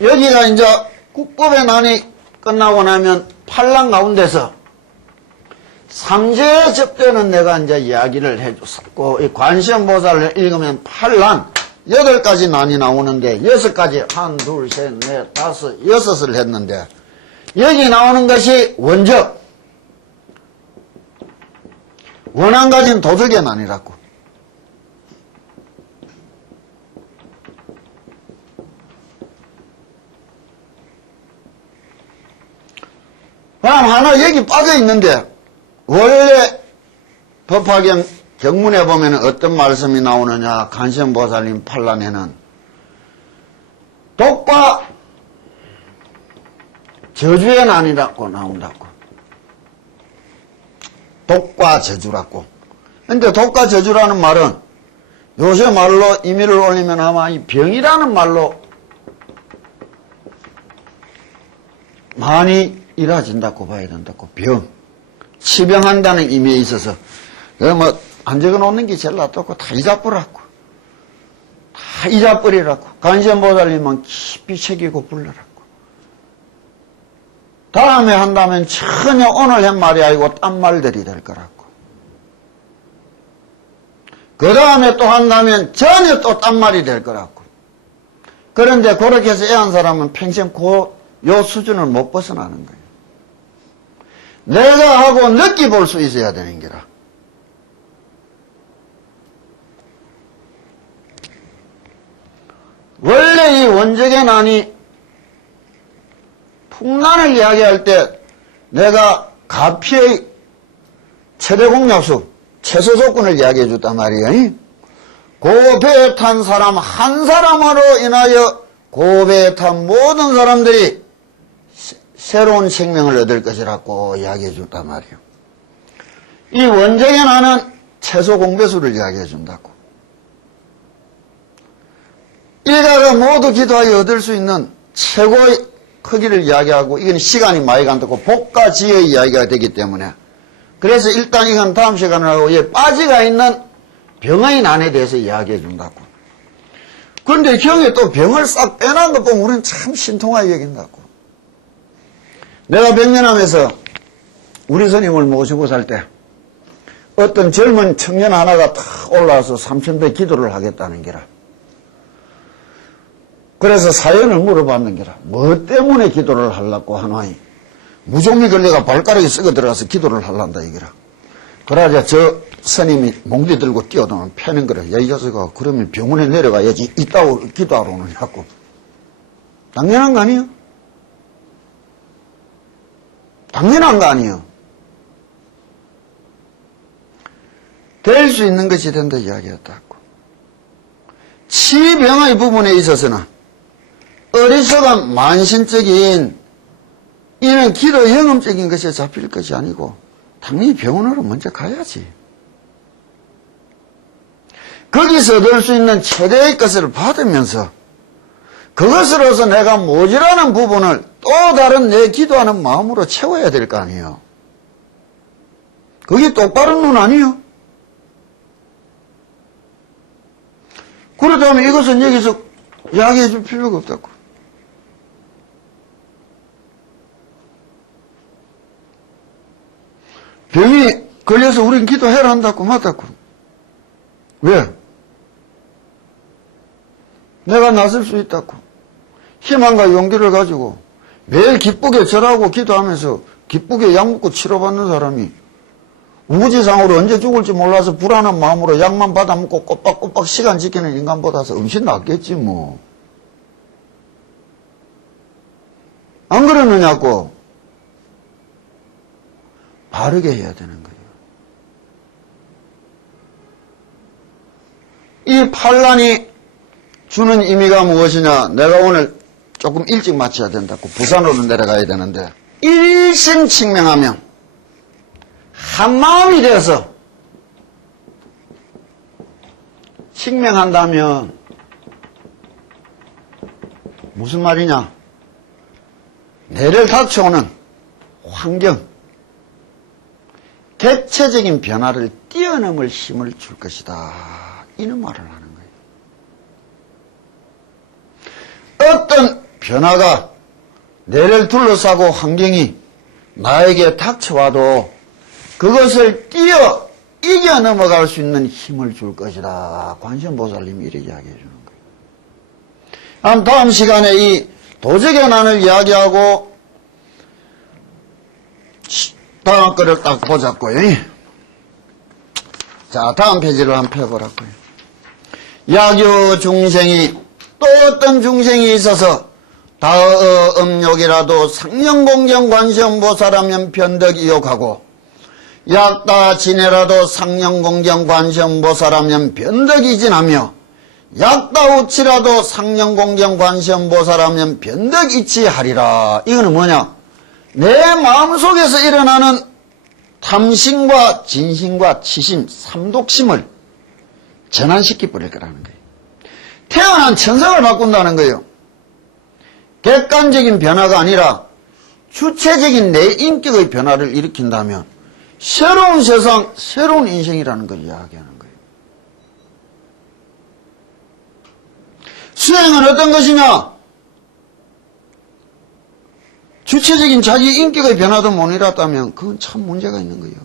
여기가 이제 국법의 난이 끝나고 나면 팔랑 가운데서 삼재에 접대는 내가 이제 이야기를 해줬었고, 이 관시음보살을 읽으면 팔란 8가지 난이 나오는데 6가지 1, 2, 3, 4, 5, 6을 했는데 여기 나오는 것이 원적 원한 가진 도덕의 난이라고. 그럼 하나 여기 빠져 있는데 원래 법화경 경문에 보면 어떤 말씀이 나오느냐. 관세음보살님 판란에는 독과 저주의 난이라고 나온다고. 독과 저주라고. 근데 독과 저주라는 말은 요새 말로 임의를 올리면 아마 이 병이라는 말로 많이 이루어진다고 봐야 된다고. 병. 치병한다는 의미에 있어서. 안 적어놓는 게 제일 낫다고. 다 잊어버리라고. 다 잊어버리라고. 관세음보살님은 깊이 새기고 불러라고. 다음에 한다면 전혀 오늘 한 말이 아니고 딴 말들이 될 거라고. 그 다음에 또 한다면 전혀 또 딴 말이 될 거라고. 그런데 그렇게 해서 애한 사람은 평생 요 수준을 못 벗어나는 거예요. 내가 하고 느끼볼 수 있어야 되는 게라. 원래 이 원적의 난이 풍란을 이야기할 때 내가 가피의 최대 공약수, 최소 조건을 이야기해 줬단 말이에요. 고배에 탄 사람 한 사람으로 인하여 고배에 탄 모든 사람들이 새로운 생명을 얻을 것이라고 이야기해 줬단 말이에요. 이 원적의 난은 최소 공배수를 이야기해 준다고. 일가가 모두 기도하여 얻을 수 있는 최고의 크기를 이야기하고, 이건 시간이 많이 간다고 복가지의 이야기가 되기 때문에, 그래서 일단 이건 다음 시간을 하고 빠지가 있는 병의 난에 대해서 이야기해 준다고. 그런데 경에 또 병을 싹 빼놓은 것 보면 우리는 참 신통하게 여긴다고. 내가 백년암에서 우리 스님을 모시고 살 때 어떤 젊은 청년 하나가 탁 올라와서 삼천배 기도를 하겠다는 게라. 그래서 사연을 물어봤는 게라. 뭐 때문에 기도를 하려고 하나이? 무좀이 걸려가 발가락에 썩어 들어가서 기도를 하란다 이거라. 그러자 저 스님이 몽디 들고 뛰어들면 패는 거라. 야, 이 자식아, 그러면 병원에 내려가야지 이따고 기도하러 오느냐고. 당연한 거 아니에요? 당연한 거 아니에요? 될 수 있는 것이 된다 이야기했다고. 치병의 부분에 있어서는 어리석은 만신적인 이는 기도 영험적인 것에 잡힐 것이 아니고 당연히 병원으로 먼저 가야지. 거기서 얻을 수 있는 최대의 것을 받으면서 그것으로서 내가 모자라는 부분을 또 다른 내 기도하는 마음으로 채워야 될 거 아니에요. 그게 똑바른 눈 아니에요? 그렇다면 이것은 여기서 이야기해 줄 필요가 없다고. 병이 걸려서 우린 기도해라 한다고 맞다고. 왜? 내가 나설 수 있다고. 희망과 용기를 가지고 매일 기쁘게 절하고 기도하면서 기쁘게 약 먹고 치료받는 사람이 우지상으로 언제 죽을지 몰라서 불안한 마음으로 약만 받아먹고 꼬박꼬박 시간 지키는 인간보다서 음식 낫겠지 뭐. 안 그러느냐고. 바르게 해야 되는 거예요. 이 반란이 주는 의미가 무엇이냐. 내가 오늘 조금 일찍 마쳐야 된다고. 부산으로 내려가야 되는데 일심칙명하면 한마음이 되어서 칙명한다면 무슨 말이냐. 내를 닥쳐오는 환경, 객체적인 변화를 뛰어넘을 힘을 줄 것이다. 이런 말을 하는 거예요. 어떤 변화가 내를 둘러싸고 환경이 나에게 닥쳐와도 그것을 이겨 넘어갈 수 있는 힘을 줄 것이다. 관세음보살님이 이렇게 이야기해 주는 거예요. 다음 시간에 이 도적의 난을 이야기하고 다음 거를 딱 보자고요. 자, 다음 페이지를 한번 펴보라고요. 야교 중생이 또 어떤 중생이 있어서 다음욕이라도 상령공경 관세음보살하면 변덕이욕하고 약다 지내라도 상령공경 관세음보살하면 변덕이진하며 약다 우치라도 상령공경 관세음보살하면 변덕이치하리라. 이거는 뭐냐? 내 마음속에서 일어나는 탐심과 진심과 치심, 삼독심을 전환시켜 버릴 거라는 거예요. 태어난 천성을 바꾼다는 거예요. 객관적인 변화가 아니라 주체적인 내 인격의 변화를 일으킨다면 새로운 세상, 새로운 인생이라는 걸 이야기하는 거예요. 수행은 어떤 것이냐? 주체적인 자기 인격의 변화도 못 일었다면 그건 참 문제가 있는 거예요.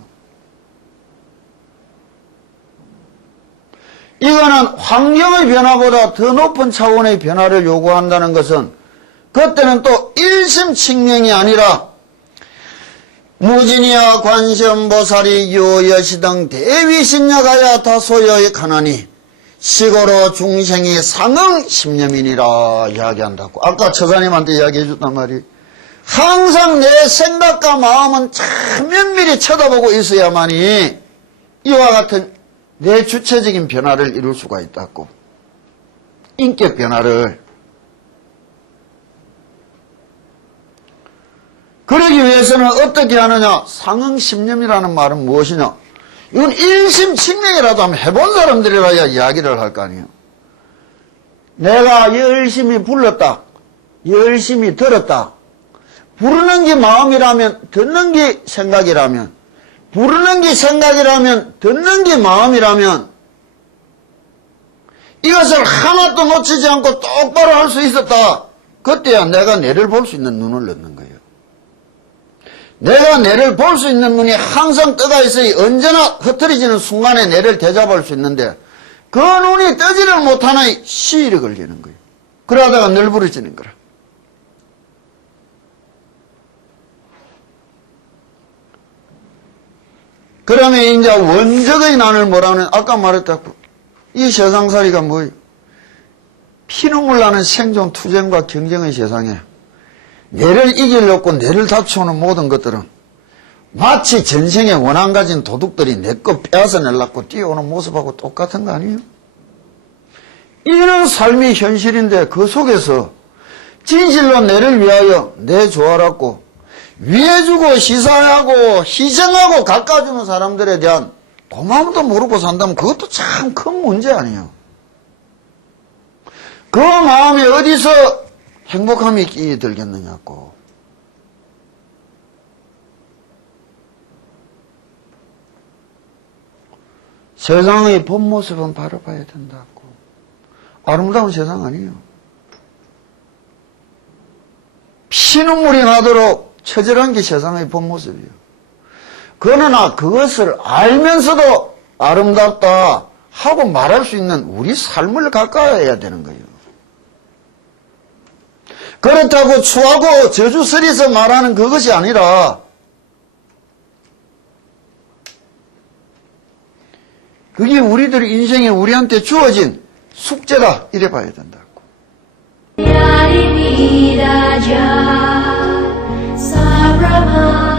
이거는 환경의 변화보다 더 높은 차원의 변화를 요구한다는 것은 그때는 또 일심칙명이 아니라 무진이야 관세음보살이 유여시등 대위신녀가야 다소여의 가나니 시고로 중생이 상응심념이니라 이야기한다고. 아까 처사님한테 이야기해 줬단 말이에요. 항상 내 생각과 마음은 참 면밀히 쳐다보고 있어야만이 이와 같은 내 주체적인 변화를 이룰 수가 있다고. 인격 변화를. 그러기 위해서는 어떻게 하느냐? 상응심념이라는 말은 무엇이냐? 이건 일심칙명이라도 한번 해본 사람들이라야 이야기를 할 거 아니에요. 내가 열심히 불렀다. 열심히 들었다. 부르는 게 마음이라면 듣는 게 생각이라면 부르는 게 생각이라면 듣는 게 마음이라면 이것을 하나도 놓치지 않고 똑바로 할 수 있었다. 그때야 내가 내를 볼 수 있는 눈을 넣는 거예요. 내가 내를 볼 수 있는 눈이 항상 떠가 있어야 언제나 흐트러지는 순간에 내를 대잡을 수 있는데 그 눈이 뜨지를 못하는 시일이 걸리는 거예요. 그러다가 널브러지는 거라. 그러면 이제 원적의 난을 뭐라 하는, 아까 말했다고. 이 세상살이가 뭐예요? 피눈물 나는 생존 투쟁과 경쟁의 세상에 내를 이기려고 내를 다쳐오는 모든 것들은 마치 전생에 원한 가진 도둑들이 내 거 빼앗아 내려고 뛰어오는 모습하고 똑같은 거 아니에요? 이런 삶이 현실인데 그 속에서 진실로 내를 위하여 내 조화롭고 위해주고 시사하고 희생하고 가까워주는 사람들에 대한 고마움도 모르고 산다면 그것도 참 큰 문제 아니에요. 그 마음에 어디서 행복함이 끼들겠느냐고. 세상의 본 모습은 바라봐야 된다고. 아름다운 세상 아니에요. 피눈물이 나도록 처절한 게 세상의 본 모습이에요. 그러나 그것을 알면서도 아름답다 하고 말할 수 있는 우리 삶을 가까워야 되는 거예요. 그렇다고 추하고 저주스레서 말하는 그것이 아니라 그게 우리들 인생에 우리한테 주어진 숙제다 이래 봐야 된다고. Yari Viraja Sabrahma